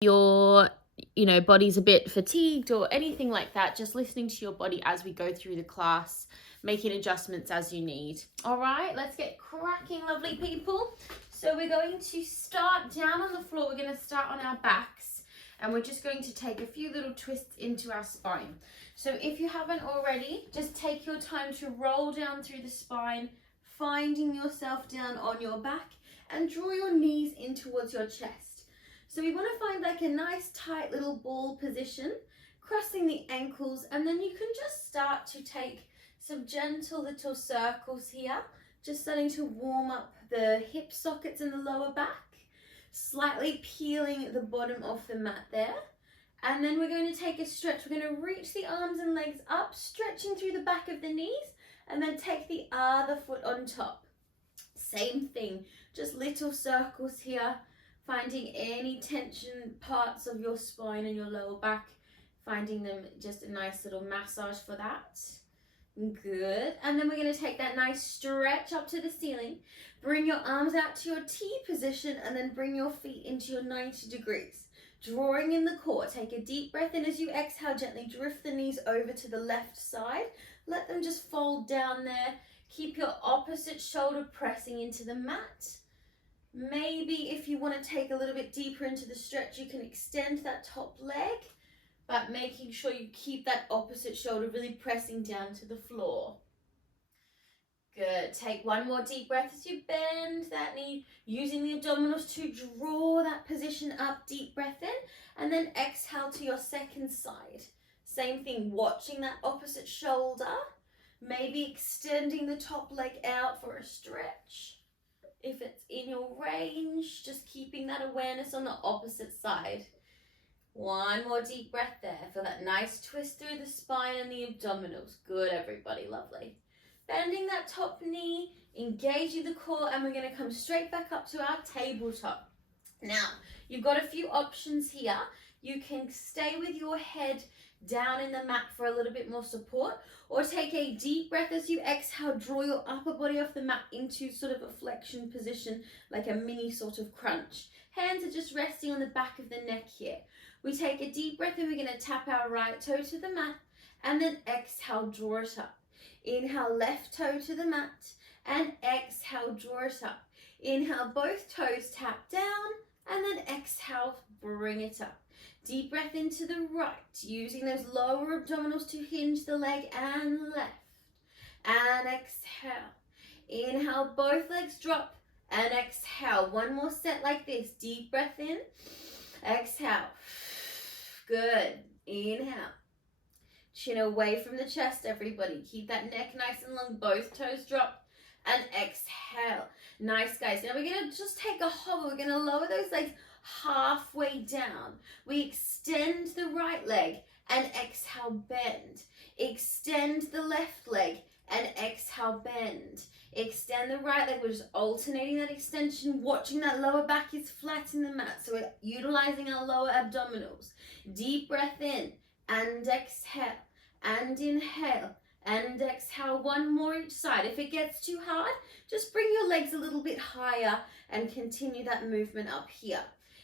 your body's a bit fatigued or anything like that, just listening to your body as we go through the class, making adjustments as you need. All right, let's get cracking, lovely people. So we're going to start down on the floor. We're going to start on our backs, and we're just going to take a few little twists into our spine. So if you haven't already, just take your time to roll down through the spine, finding yourself down on your back, and draw your knees in towards your chest. So we want to find like a nice tight little ball position, crossing the ankles, and then you can just start to take some gentle little circles here, just starting to warm up the hip sockets in the lower back, slightly peeling the bottom of the mat there. And then we're going to take a stretch. We're going to reach the arms and legs up, stretching through the back of the knees, and then take the other foot on top. Same thing, just little circles here, finding any tension parts of your spine and your lower back, finding them, just a nice little massage for that. Good. And then we're going to take that nice stretch up to the ceiling. Bring your arms out to your T position, and then bring your feet into your 90 degrees. Drawing in the core. Take a deep breath in. As you exhale, gently drift the knees over to the left side. Let them just fold down there. Keep your opposite shoulder pressing into the mat. Maybe if you want to take a little bit deeper into the stretch, you can extend that top leg, but making sure you keep that opposite shoulder really pressing down to the floor. Good. Take one more deep breath as you bend that knee, using the abdominals to draw that position up. Deep breath in, and then exhale to your second side. Same thing, watching that opposite shoulder, maybe extending the top leg out for a stretch. If it's in your range, just keeping that awareness on the opposite side. One more deep breath there. Feel that nice twist through the spine and the abdominals. Good, everybody, lovely. Bending that top knee, engaging the core, and we're going to come straight back up to our tabletop. Now, you've got a few options here. You can stay with your head down in the mat for a little bit more support, or take a deep breath as you exhale, draw your upper body off the mat into sort of a flexion position, like a mini sort of crunch. Hands are just resting on the back of the neck here. We take a deep breath, and we're going to tap our right toe to the mat, and then exhale, draw it up. Inhale, left toe to the mat, and exhale, draw it up. Inhale, both toes tap down, and then exhale, bring it up. Deep breath into the right, using those lower abdominals to hinge the leg, and left. And exhale. Inhale, both legs drop, and exhale. One more set like this. Deep breath in, exhale. Good. Inhale. Chin away from the chest, everybody. Keep that neck nice and long. Both toes drop, and exhale. Nice, guys. Now we're going to just take a hobble. We're going to lower those legs halfway down. We extend the right leg, and exhale, bend. Extend the left leg, and exhale, bend. Extend the right leg. We're just alternating that extension, watching that lower back is flat in the mat. So we're utilizing our lower abdominals. Deep breath in, and exhale, and inhale, and exhale. One more each side. If it gets too hard, just bring your legs a little bit higher and continue that movement up here.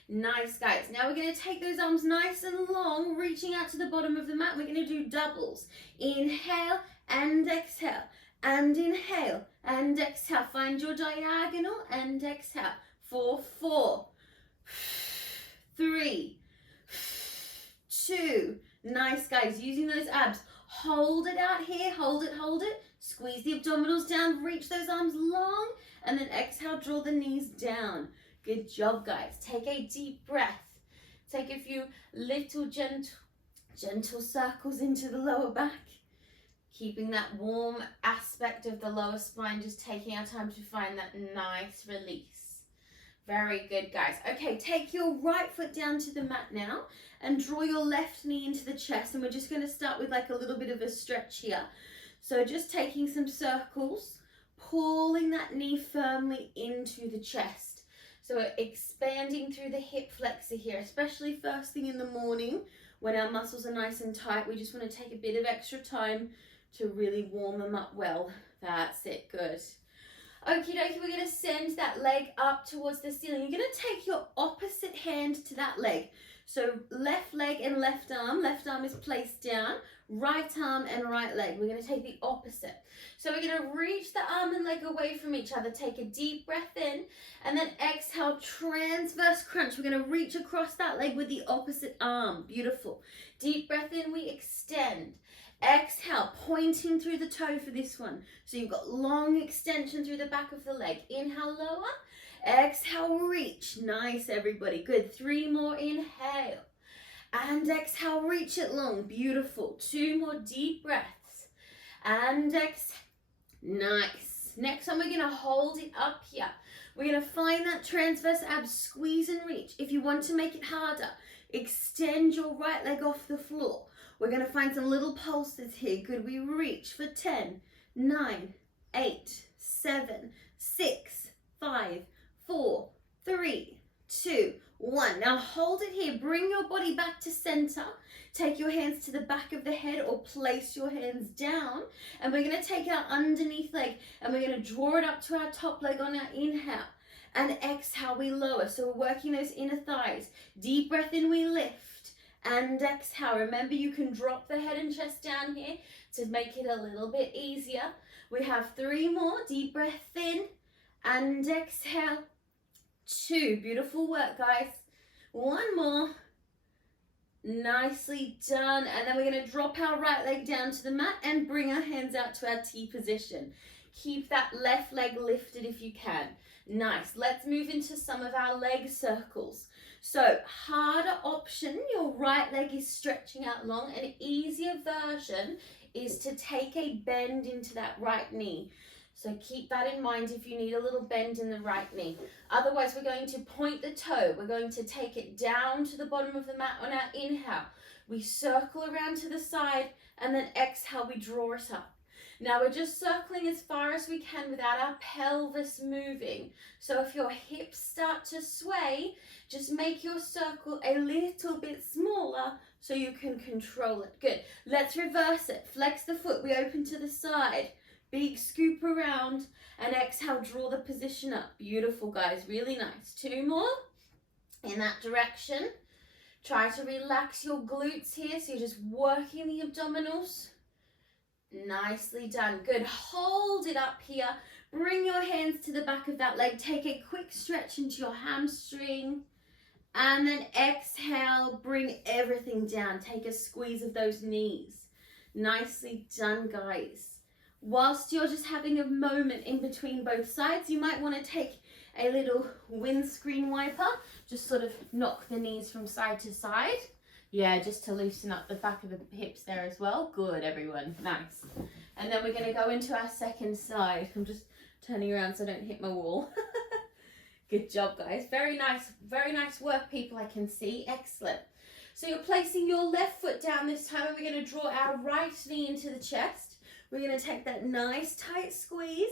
Nice, guys. Now we're going to take those arms nice and long, reaching out to the bottom of the mat. We're going to do doubles. Inhale and exhale, and inhale and exhale. Find your diagonal and exhale. 4, 4, 3, 2. Nice, guys. Using those abs. Hold it out here. Hold it, hold it. Squeeze the abdominals down. Reach those arms long, and then exhale, draw the knees down. Good job, guys. Take a deep breath. Take a few little gentle circles into the lower back. Keeping that warm aspect of the lower spine, just taking our time to find that nice release. Very good, guys. Okay, take your right foot down to the mat now, and draw your left knee into the chest. And we're just going to start with like a little bit of a stretch here. So just taking some circles, pulling that knee firmly into the chest. So we're expanding through the hip flexor here, especially first thing in the morning when our muscles are nice and tight. We just want to take a bit of extra time to really warm them up well. That's it, good. Okie dokie, we're going to send that leg up towards the ceiling. You're going to take your opposite hand to that leg. So left leg and left arm is placed down, right arm and right leg. We're going to take the opposite. So we're going to reach the arm and leg away from each other. Take a deep breath in and then exhale, transverse crunch. We're going to reach across that leg with the opposite arm. Beautiful. Deep breath in, we extend. Exhale, pointing through the toe for this one. So you've got long extension through the back of the leg. Inhale, lower. Exhale, reach. Nice, everybody. Good. 3 more. Inhale. And exhale, reach it long. Beautiful. 2 more deep breaths. And exhale. Nice. Next one, we're going to hold it up here. We're going to find that transverse abs, squeeze and reach. If you want to make it harder, extend your right leg off the floor. We're going to find some little pulses here. Good. We reach for 10, 9, 8, 7, 6, 5, 4, 3, 2, 1. Now hold it here. Bring your body back to center. Take your hands to the back of the head or place your hands down. And we're going to take our underneath leg and we're going to draw it up to our top leg on our inhale. And exhale, we lower. So we're working those inner thighs. Deep breath in, we lift. And exhale. Remember, you can drop the head and chest down here to make it a little bit easier. We have 3 more. Deep breath in and exhale. 2. Beautiful work, guys. 1 more. Nicely done. And then we're going to drop our right leg down to the mat and bring our hands out to our T position. Keep that left leg lifted if you can. Nice. Let's move into some of our leg circles. So harder option, your right leg is stretching out long. An easier version is to take a bend into that right knee. So keep that in mind if you need a little bend in the right knee. Otherwise, we're going to point the toe. We're going to take it down to the bottom of the mat on our inhale. We circle around to the side and then exhale, we draw it up. Now we're just circling as far as we can without our pelvis moving. So if your hips start to sway, just make your circle a little bit smaller so you can control it. Good. Let's reverse it. Flex the foot. We open to the side. Big scoop around and exhale, draw the position up. Beautiful, guys. Really nice. 2 more in that direction. Try to relax your glutes here. So you're just working the abdominals. Nicely done. Good. Hold it up here. Bring your hands to the back of that leg. Take a quick stretch into your hamstring. And then exhale. Bring everything down. Take a squeeze of those knees. Nicely done, guys. Whilst you're just having a moment in between both sides, you might want to take a little windscreen wiper. Just sort of knock the knees from side to side. Yeah, just to loosen up the back of the hips there as well. Good, everyone. Nice. And then we're going to go into our second side. I'm just turning around so I don't hit my wall. Good job, guys. Very nice work, people, I can see. Excellent. So you're placing your left foot down this time and we're going to draw our right knee into the chest. We're going to take that nice tight squeeze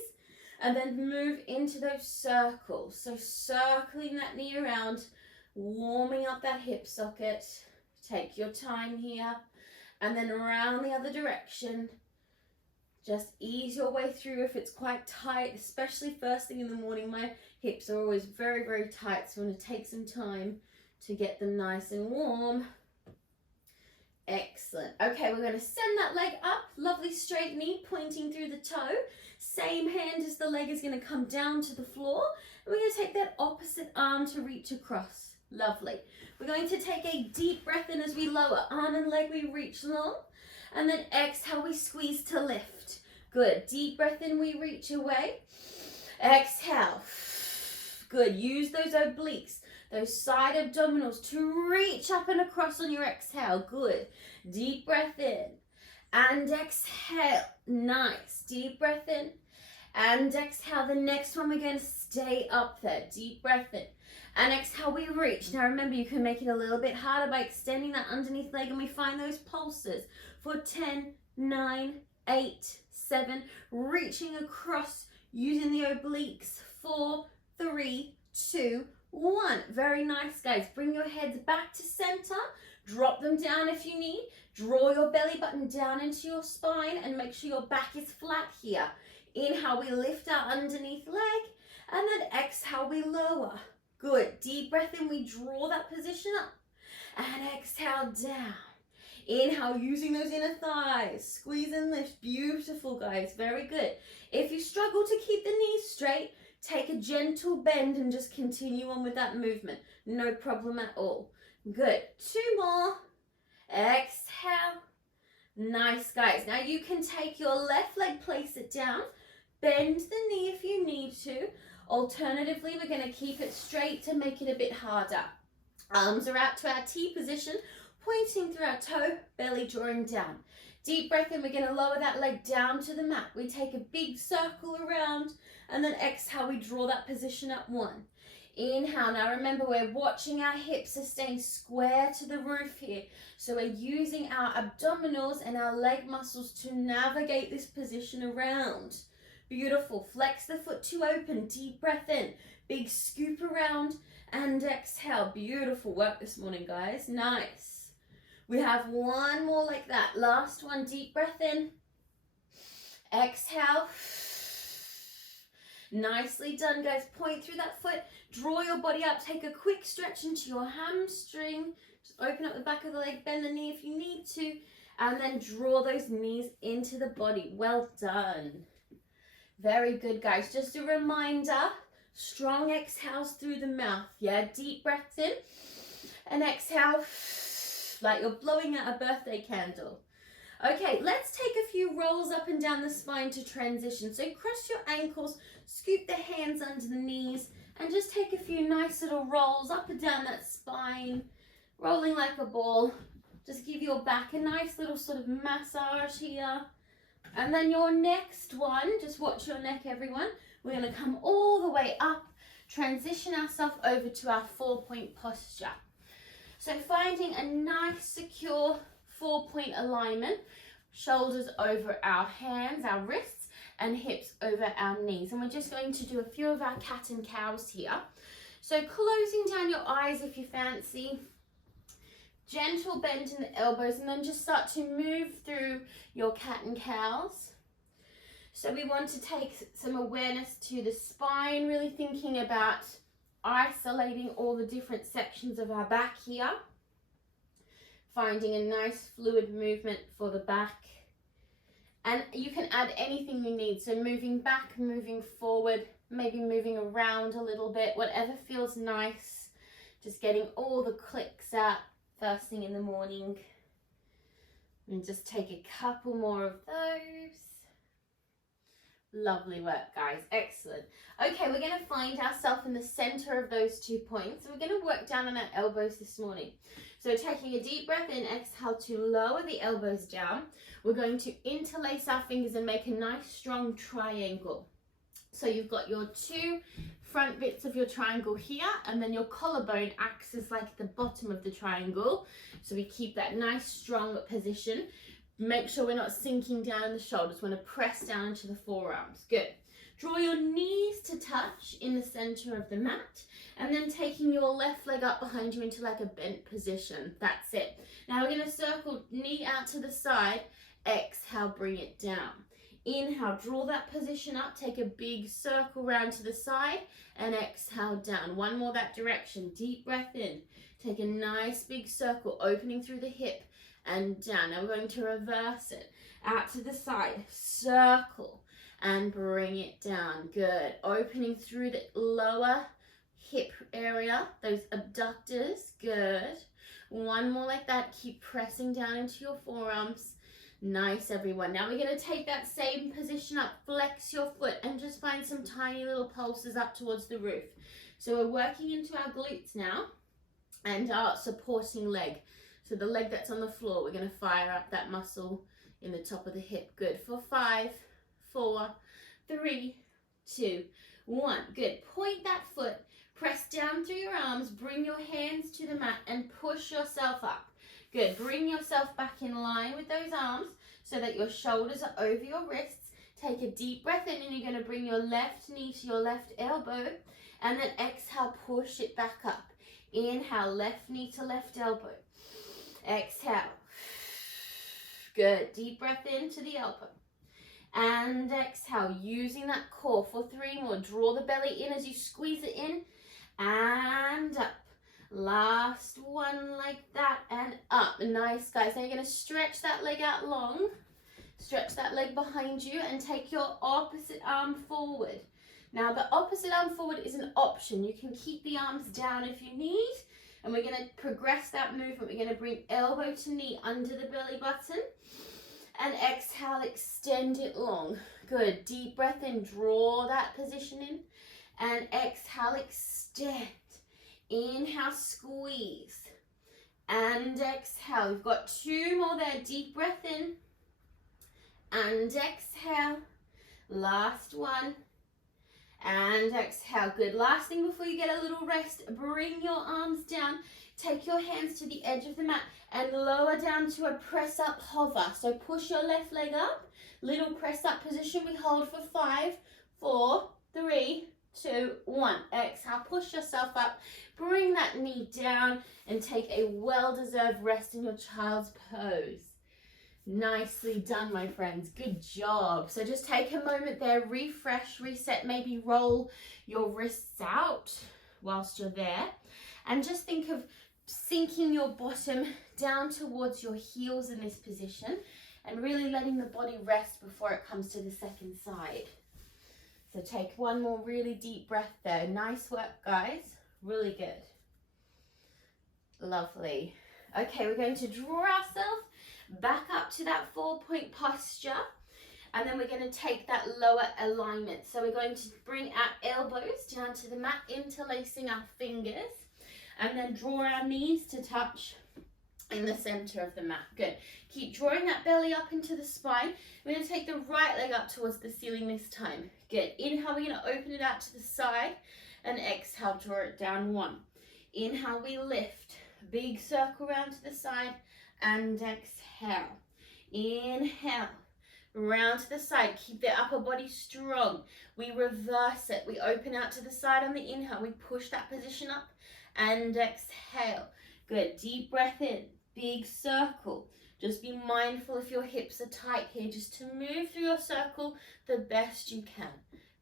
and then move into those circles. So circling that knee around, warming up that hip socket. Take your time here and then around the other direction. Just ease your way through if it's quite tight, especially first thing in the morning. My hips are always very, very tight, so I'm going to take some time to get them nice and warm. Excellent. Okay, we're going to send that leg up. Lovely straight knee pointing through the toe. Same hand as the leg is going to come down to the floor. And we're going to take that opposite arm to reach across. Lovely. We're going to take a deep breath in as we lower. Arm and leg, we reach long. And then exhale, we squeeze to lift. Good. Deep breath in, we reach away. Exhale. Good. Use those obliques, those side abdominals to reach up and across on your exhale. Good. Deep breath in and exhale. Nice. Deep breath in and exhale. The next one, we're going to stay up there. Deep breath in. And exhale, we reach. Now remember, you can make it a little bit harder by extending that underneath leg and we find those pulses for 10, 9, 8, 7, reaching across using the obliques. 4, 3, 2, 1. Very nice, guys. Bring your heads back to center. Drop them down if you need. Draw your belly button down into your spine and make sure your back is flat here. Inhale, we lift our underneath leg and then exhale, we lower. Good. Deep breath in, we draw that position up. And exhale, down. Inhale, using those inner thighs. Squeeze and lift. Beautiful, guys. Very good. If you struggle to keep the knees straight, take a gentle bend and just continue on with that movement. No problem at all. Good. 2 more. Exhale. Nice, guys. Now you can take your left leg, place it down. Bend the knee if you need to. Alternatively, we're going to keep it straight to make it a bit harder. Arms are out to our T position, pointing through our toe, belly drawing down. Deep breath in, we're going to lower that leg down to the mat. We take a big circle around, and then exhale, we draw that position up 1. Inhale. Now remember, we're watching our hips are staying square to the roof here. So we're using our abdominals and our leg muscles to navigate this position around. Beautiful. Flex the foot to open. Deep breath in. Big scoop around and exhale. Beautiful work this morning, guys. Nice. We have 1 more like that. Last one. Deep breath in. Exhale. Nicely done, guys. Point through that foot. Draw your body up. Take a quick stretch into your hamstring. Just open up the back of the leg. Bend the knee if you need to. And then draw those knees into the body. Well done. Very good, guys. Just a reminder, strong exhales through the mouth. Yeah, deep breaths in and exhale like you're blowing out a birthday candle. Okay, let's take a few rolls up and down the spine to transition. So cross your ankles, scoop the hands under the knees, and just take a few nice little rolls up and down that spine, rolling like a ball. Just give your back a nice little sort of massage here. And then your next one, just watch your neck, everyone. We're going to come all the way up, transition ourselves over to our 4-point posture. So finding a nice, secure 4-point alignment, shoulders over our hands, our wrists, and hips over our knees. And we're just going to do a few of our cat and cows here. So closing down your eyes if you fancy. Gentle bend in the elbows, and then just start to move through your cat and cows. So we want to take some awareness to the spine, really thinking about isolating all the different sections of our back here. Finding a nice fluid movement for the back. And you can add anything you need. So moving back, moving forward, maybe moving around a little bit, whatever feels nice. Just getting all the clicks out first thing in the morning. And just take a couple more of those. Lovely work, guys. Excellent. Okay, we're going to find ourselves in the center of those 2 points. We're going to work down on our elbows this morning. So taking a deep breath in, exhale to lower the elbows down. We're going to interlace our fingers and make a nice strong triangle. So you've got your 2 front bits of your triangle here, and then your collarbone acts as like the bottom of the triangle. So we keep that nice strong position. Make sure we're not sinking down in the shoulders. We want to press down into the forearms. Good. Draw your knees to touch in the center of the mat, and then taking your left leg up behind you into like a bent position. That's it. Now we're going to circle knee out to the side. Exhale, bring it down. Inhale, draw that position up, take a big circle round to the side, and exhale down. 1 more that direction. Deep breath in. Take a nice big circle, opening through the hip and down. Now we're going to reverse it. Out to the side, circle, and bring it down. Good. Opening through the lower hip area, those abductors. Good. 1 more like that. Keep pressing down into your forearms. Nice, everyone. Now we're going to take that same position up, flex your foot, and just find some tiny little pulses up towards the roof. So we're working into our glutes now and our supporting leg. So the leg that's on the floor, we're going to fire up that muscle in the top of the hip. Good. For 5, 4, 3, 2, 1. Good. Point that foot, press down through your arms, bring your hands to the mat and push yourself up. Good. Bring yourself back in line with those arms so that your shoulders are over your wrists. Take a deep breath in, and you're going to bring your left knee to your left elbow, and then exhale, push it back up. Inhale, left knee to left elbow. Exhale. Good. Deep breath into the elbow. And exhale, using that core for 3 more. Draw the belly in as you squeeze it in, and up. Last one like that, and up. Nice, guys. Now you're going to stretch that leg out long. Stretch that leg behind you and take your opposite arm forward. Now the opposite arm forward is an option. You can keep the arms down if you need. And we're going to progress that movement. We're going to bring elbow to knee under the belly button. And exhale, extend it long. Good. Deep breath in. Draw that position in. And exhale, extend. Inhale, squeeze. And exhale. We've got 2 more there. Deep breath in. And exhale. Last one. And exhale. Good. Last thing before you get a little rest, bring your arms down. Take your hands to the edge of the mat and lower down to a press up hover. So push your left leg up. Little press up position. We hold for 5, 4, 3, 2, 1. Exhale. Push yourself up. Bring that knee down and take a well-deserved rest in your child's pose. Nicely done, my friends. Good job. So just take a moment there, refresh, reset, maybe roll your wrists out whilst you're there. And just think of sinking your bottom down towards your heels in this position and really letting the body rest before it comes to the second side. So take one more really deep breath there. Nice work, guys. Really good. Lovely. Okay, we're going to draw ourselves back up to that 4-point posture, and then we're going to take that lower alignment. So we're going to bring our elbows down to the mat, interlacing our fingers, and then draw our knees to touch in the center of the mat. Good. Keep drawing that belly up into the spine. We're going to take the right leg up towards the ceiling this time. Good. Inhale, we're going to open it out to the side, and exhale, draw it down. 1. Inhale, we lift. Big circle round to the side, and exhale. Inhale, round to the side. Keep the upper body strong. We reverse it. We open out to the side on the inhale. We push that position up and exhale. Good. Deep breath in. Big circle. Just be mindful if your hips are tight here, just to move through your circle the best you can.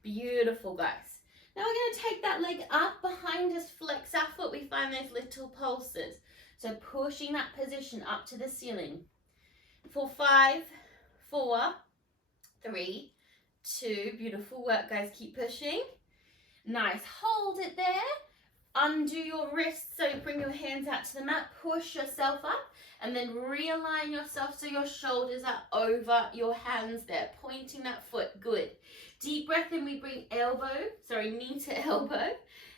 Beautiful, guys. Now we're going to take that leg up behind us, flex our foot. We find those little pulses. So pushing that position up to the ceiling. For 5, 4, 3, 2. Beautiful work, guys. Keep pushing. Nice. Hold it there. Undo your wrists. So you bring your hands out to the mat. Push yourself up. And then realign yourself so your shoulders are over your hands there. Pointing that foot. Good. Deep breath in. We bring knee to elbow.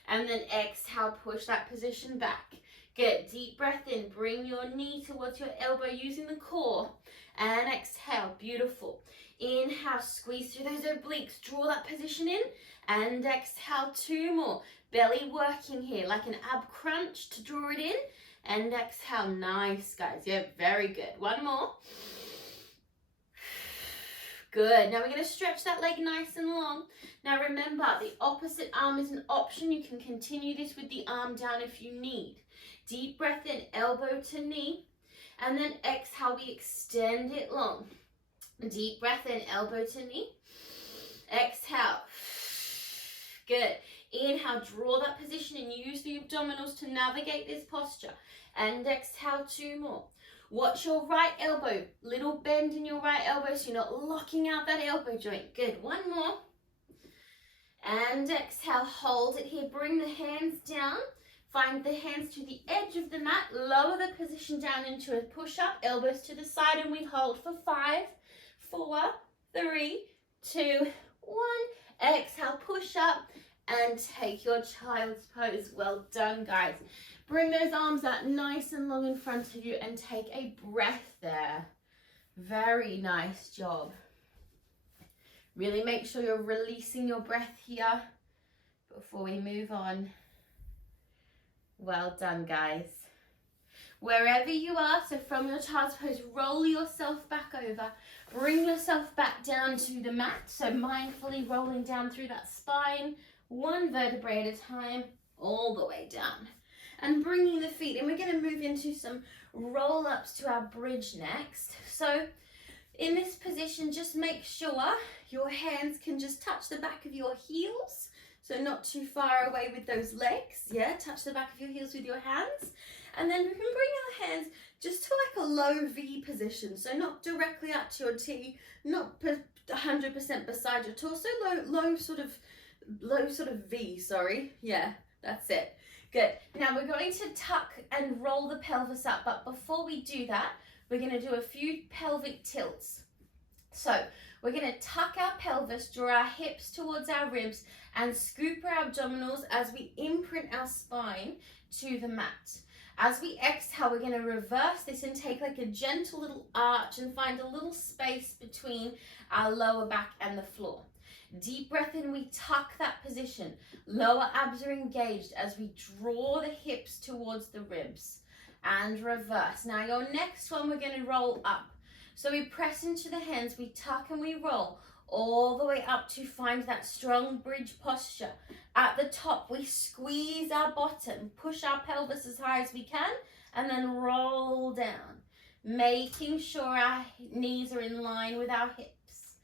And then exhale. Push that position back. Good. Deep breath in. Bring your knee towards your elbow using the core. And exhale. Beautiful. Inhale. Squeeze through those obliques. Draw that position in. And exhale. 2 more. Belly working here like an ab crunch to draw it in. And exhale. Nice, guys. Yeah, very good. 1 more. Good. Now we're going to stretch that leg nice and long. Now remember, the opposite arm is an option. You can continue this with the arm down if you need. Deep breath in, elbow to knee. And then exhale, we extend it long. Deep breath in, elbow to knee. Exhale. Good. Inhale, draw that position and use the abdominals to navigate this posture. And exhale, 2 more. Watch your right elbow. Little bend in your right elbow so you're not locking out that elbow joint. Good. 1 more. And exhale, hold it here. Bring the hands down. Find the hands to the edge of the mat. Lower the position down into a push-up. Elbows to the side, and we hold for 5, 4, 3, 2, 1. Exhale, push up and take your child's pose. Well done, guys. Bring those arms out nice and long in front of you and take a breath there. Very nice job. Really make sure you're releasing your breath here before we move on. Well done, guys. Wherever you are, so from your child's pose, roll yourself back over. Bring yourself back down to the mat. So mindfully rolling down through that spine, 1 vertebrae at a time, all the way down. And bringing the feet, and we're going to move into some roll-ups to our bridge next. So in this position, just make sure your hands can just touch the back of your heels. so not too far away with those legs. Yeah, touch the back of your heels with your hands. And then we can bring our hands just to like a low V position. So not directly up to your T, not 100% beside your torso, low sort of V, sorry. Yeah, that's it. Good. Now we're going to tuck and roll the pelvis up, but before we do that, we're going to do a few pelvic tilts. So we're going to tuck our pelvis, draw our hips towards our ribs, and scoop our abdominals as we imprint our spine to the mat. As we exhale, we're going to reverse this and take like a gentle little arch and find a little space between our lower back and the floor. Deep breath in, we tuck that position. Lower abs are engaged as we draw the hips towards the ribs and reverse. Now your next one, we're going to roll up. So we press into the hands, we tuck and we roll all the way up to find that strong bridge posture. At the top, we squeeze our bottom, push our pelvis as high as we can, and then roll down, making sure our knees are in line with our hips.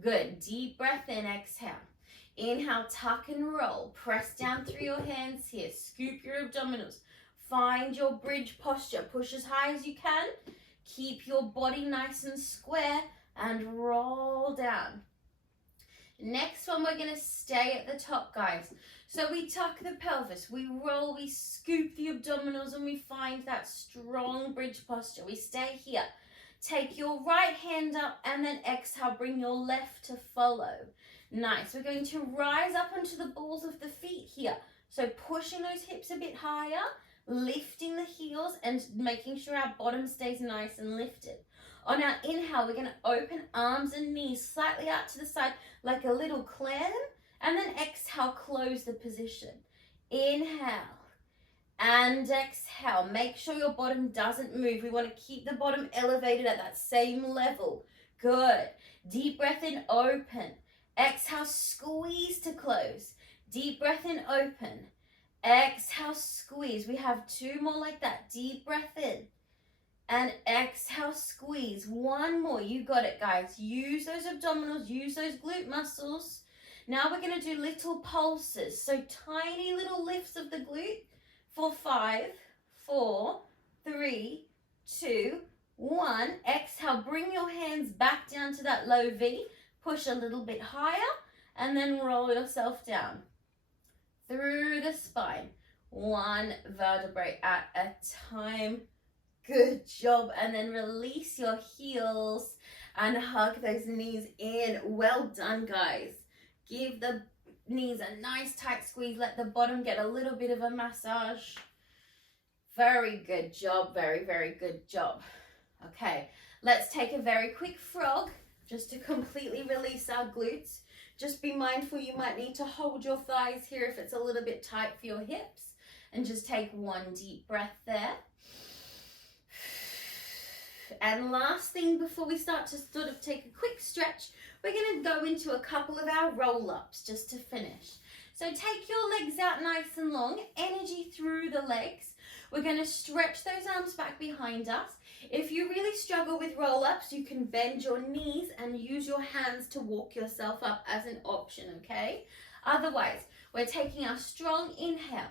Good. Deep breath in, exhale. Inhale, tuck and roll. Press down through your hands here. Scoop your abdominals. Find your bridge posture. Push as high as you can. Keep your body nice and square and roll down. Next one, we're going to stay at the top, guys. So we tuck the pelvis, we roll, we scoop the abdominals, and we find that strong bridge posture. We stay here. Take your right hand up and then exhale, bring your left to follow. Nice. We're going to rise up onto the balls of the feet here. So pushing those hips a bit higher, lifting the heels and making sure our bottom stays nice and lifted. On our inhale, we're going to open arms and knees slightly out to the side like a little clam, and then exhale, close the position. Inhale and exhale. Make sure your bottom doesn't move. We want to keep the bottom elevated at that same level. Good. Deep breath in, open. Exhale, squeeze to close. Deep breath in, open. Exhale, squeeze. We have two more like that. Deep breath in. And exhale, squeeze. One more. You got it, guys. Use those abdominals. Use those glute muscles. Now we're going to do little pulses. So tiny little lifts of the glute for 5, 4, 3, 2, 1. Exhale. Bring your hands back down to that low V. Push a little bit higher. And then roll yourself down through the spine. One vertebrae at a time. Good job. And then release your heels and hug those knees in. Well done, guys. Give the knees a nice tight squeeze. Let the bottom get a little bit of a massage. Very good job. Very, very good job. Okay, let's take a very quick frog just to completely release our glutes. Just be mindful you might need to hold your thighs here if it's a little bit tight for your hips. And just take one deep breath there. And last thing before we start to sort of take a quick stretch, we're going to go into a couple of our roll-ups just to finish. So take your legs out nice and long, energy through the legs. We're going to stretch those arms back behind us. If you really struggle with roll-ups, you can bend your knees and use your hands to walk yourself up as an option, okay? Otherwise, we're taking our strong inhale.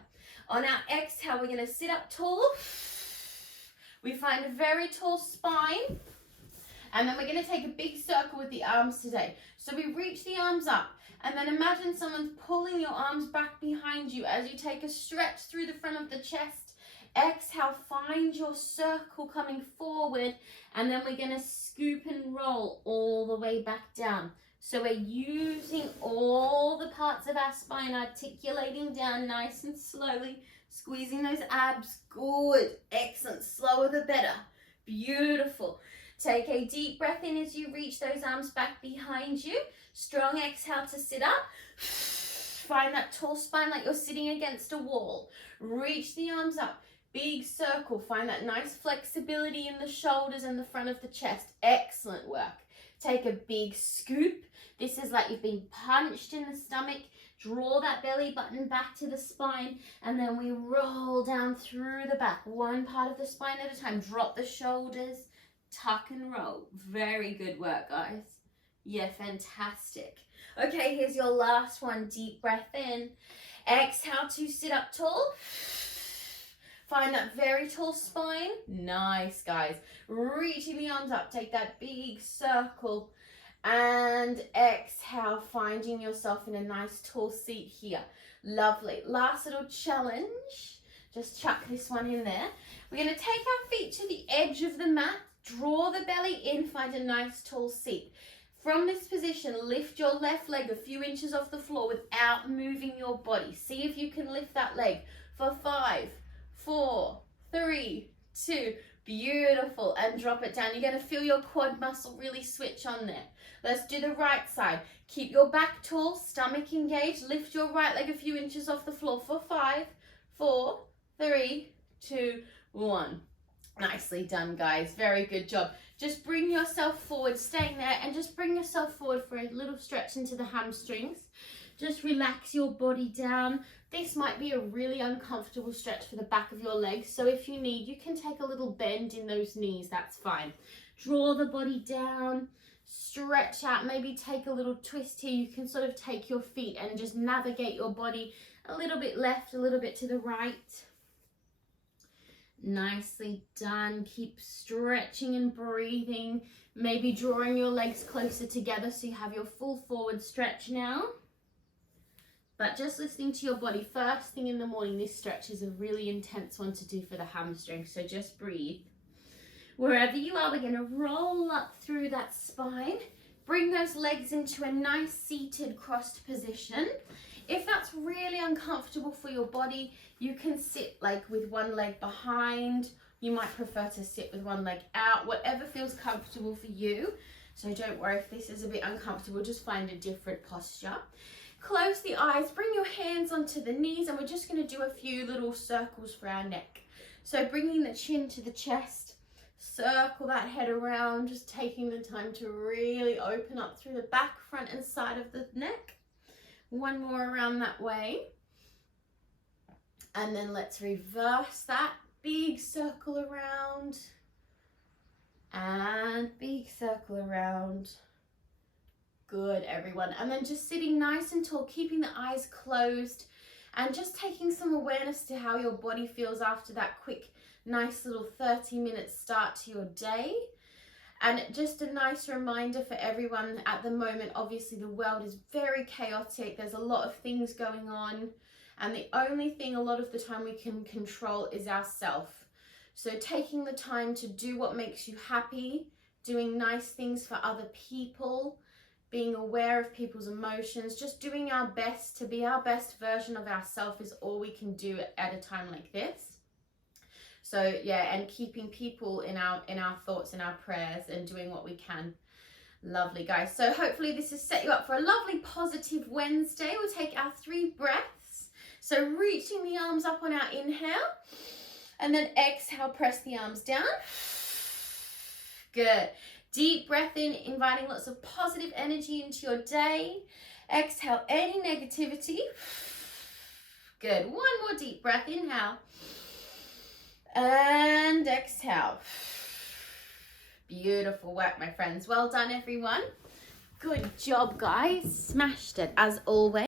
On our exhale, we're going to sit up tall. We find a very tall spine. And then we're going to take a big circle with the arms today. So we reach the arms up. And then imagine someone's pulling your arms back behind you as you take a stretch through the front of the chest. Exhale, find your circle coming forward. And then we're going to scoop and roll all the way back down. So we're using all the parts of our spine, articulating down nice and slowly. Squeezing those abs. Good. Excellent. Slower the better. Beautiful. Take a deep breath in as you reach those arms back behind you. Strong exhale to sit up. Find that tall spine like you're sitting against a wall. Reach the arms up. Big circle. Find that nice flexibility in the shoulders and the front of the chest. Excellent work. Take a big scoop. This is like you've been punched in the stomach. Draw that belly button back to the spine, and then we roll down through the back, one part of the spine at a time. Drop the shoulders, tuck and roll. Very good work, guys. Yeah, fantastic. Okay, here's your last one. Deep breath in. Exhale to sit up tall. Find that very tall spine. Nice, guys. Reaching the arms up. Take that big circle. And exhale, finding yourself in a nice tall seat here. Lovely. Last little challenge. Just chuck this one in there. We're going to take our feet to the edge of the mat. Draw the belly in. Find a nice tall seat. From this position, lift your left leg a few inches off the floor without moving your body. See if you can lift that leg for 5, 4, 3, 2. Beautiful. And drop it down. You're going to feel your quad muscle really switch on there. Let's do the right side. Keep your back tall, stomach engaged. Lift your right leg a few inches off the floor for 5, 4, 3, 2, 1. Nicely done, guys. Very good job. Just bring yourself forward, staying there, and just bring yourself forward for a little stretch into the hamstrings. Just relax your body down. This might be a really uncomfortable stretch for the back of your legs, so if you need, you can take a little bend in those knees, that's fine. Draw the body down, stretch out, maybe take a little twist here. You can sort of take your feet and just navigate your body a little bit left, a little bit to the right. Nicely done. Keep stretching and breathing. Maybe drawing your legs closer together so you have your full forward stretch now. But just listening to your body first thing in the morning. This stretch is a really intense one to do for the hamstring, so just breathe. Wherever you are, we're going to roll up through that spine. Bring those legs into a nice seated crossed position. If that's really uncomfortable for your body, you can sit like with one leg behind. You might prefer to sit with one leg out, whatever feels comfortable for you. So don't worry if this is a bit uncomfortable, just find a different posture. Close the eyes, bring your hands onto the knees, and we're just going to do a few little circles for our neck. So bringing the chin to the chest, circle that head around, just taking the time to really open up through the back, front and side of the neck. One more around that way. And then let's reverse that. Big circle around. And big circle around. Good, everyone. And then just sitting nice and tall, keeping the eyes closed. And just taking some awareness to how your body feels after that quick, nice little 30-minute start to your day. And just a nice reminder for everyone at the moment, obviously the world is very chaotic. There's a lot of things going on. And the only thing a lot of the time we can control is ourselves. So taking the time to do what makes you happy, doing nice things for other people, being aware of people's emotions, just doing our best to be our best version of ourselves is all we can do at a time like this. So yeah, and keeping people in our thoughts and our prayers and doing what we can. Lovely, guys. So hopefully this has set you up for a lovely positive Wednesday. We'll take our 3 breaths. So reaching the arms up on our inhale, and then exhale, press the arms down. Good. Deep breath in, inviting lots of positive energy into your day. Exhale any negativity. Good. One more deep breath. Inhale. And exhale. Beautiful work, my friends. Well done, everyone. Good job, guys. Smashed it, as always.